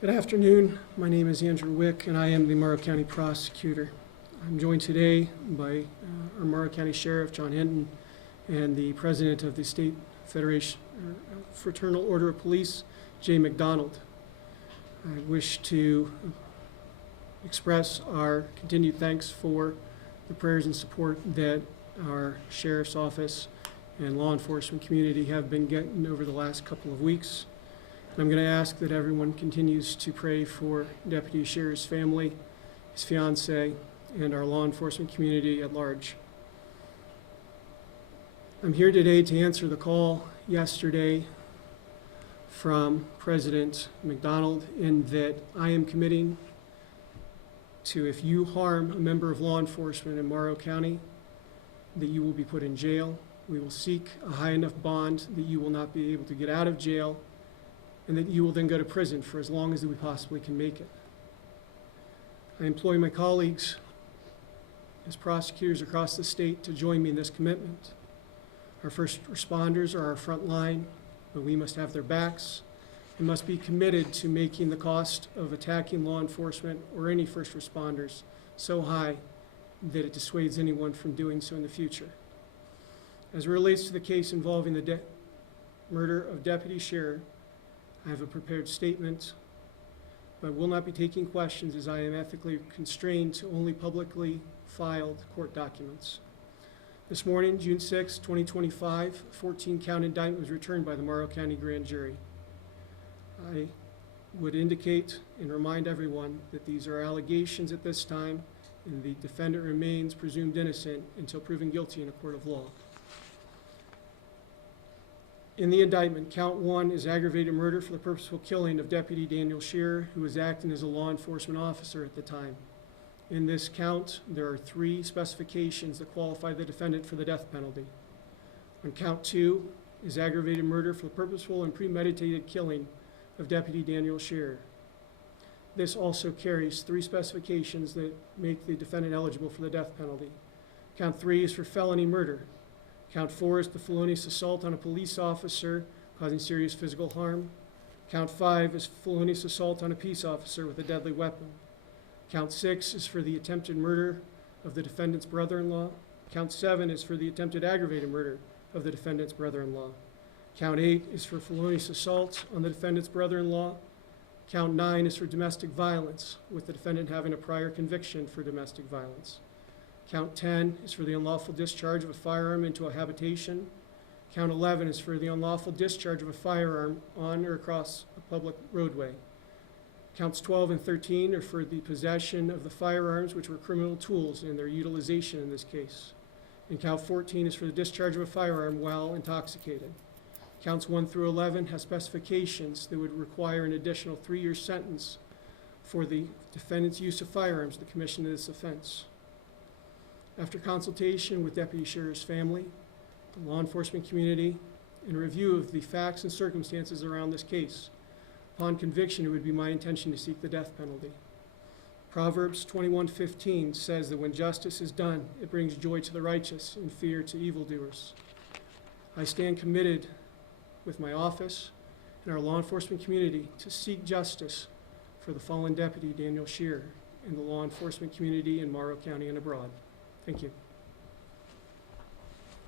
Good afternoon. My name is Andrew Wick, and I am the Morrow County Prosecutor. I'm joined today by our Morrow County Sheriff, John Hinton, and the President of the State Federation Fraternal Order of Police, Jay McDonald. I wish to express our continued thanks for the prayers and support that our Sheriff's Office and law enforcement community have been getting over the last couple of weeks. I'm going to ask that everyone continues to pray for Deputy Sherrer's family, his fiancée, and our law enforcement community at large. I'm here today to answer the call yesterday from President McDonald in that I am committing to, if you harm a member of law enforcement in Morrow County, that you will be put in jail. We will seek a high enough bond that you will not be able to get out of jail, and that you will then go to prison for as long as we possibly can make it. I employ my colleagues as prosecutors across the state to join me in this commitment. Our first responders are our front line, but we must have their backs and must be committed to making the cost of attacking law enforcement or any first responders so high that it dissuades anyone from doing so in the future. As it relates to the case involving the murder of Deputy Sherrer, I have a prepared statement, but will not be taking questions as I am ethically constrained to only publicly filed court documents. This morning, June 6, 2025, a 14-count indictment was returned by the Morrow County Grand Jury. I would indicate and remind everyone that these are allegations at this time, and the defendant remains presumed innocent until proven guilty in a court of law. In the indictment, count 1 is aggravated murder for the purposeful killing of Deputy Daniel Sherrer, who was acting as a law enforcement officer at the time. In this count, there are 3 specifications that qualify the defendant for the death penalty. On count 2 is aggravated murder for the purposeful and premeditated killing of Deputy Daniel Sherrer. This also carries 3 specifications that make the defendant eligible for the death penalty. Count 3 is for felony murder. Count 4 is the felonious assault on a police officer causing serious physical harm. Count 5 is felonious assault on a peace officer with a deadly weapon. Count 6 is for the attempted murder of the defendant's brother-in-law. Count 7 is for the attempted aggravated murder of the defendant's brother-in-law. Count 8 is for felonious assault on the defendant's brother-in-law. Count 9 is for domestic violence, with the defendant having a prior conviction for domestic violence. Count 10 is for the unlawful discharge of a firearm into a habitation. Count 11 is for the unlawful discharge of a firearm on or across a public roadway. Counts 12 and 13 are for the possession of the firearms, which were criminal tools, and their utilization in this case. And count 14 is for the discharge of a firearm while intoxicated. Counts 1 through 11 have specifications that would require an additional 3-year sentence for the defendant's use of firearms in the commission of this offense. After consultation with Deputy Sherrer's family, the law enforcement community, and a review of the facts and circumstances around this case, upon conviction, it would be my intention to seek the death penalty. Proverbs 21:15 says that when justice is done, it brings joy to the righteous and fear to evildoers. I stand committed with my office and our law enforcement community to seek justice for the fallen Deputy Daniel Sherrer and the law enforcement community in Morrow County and abroad. Thank you.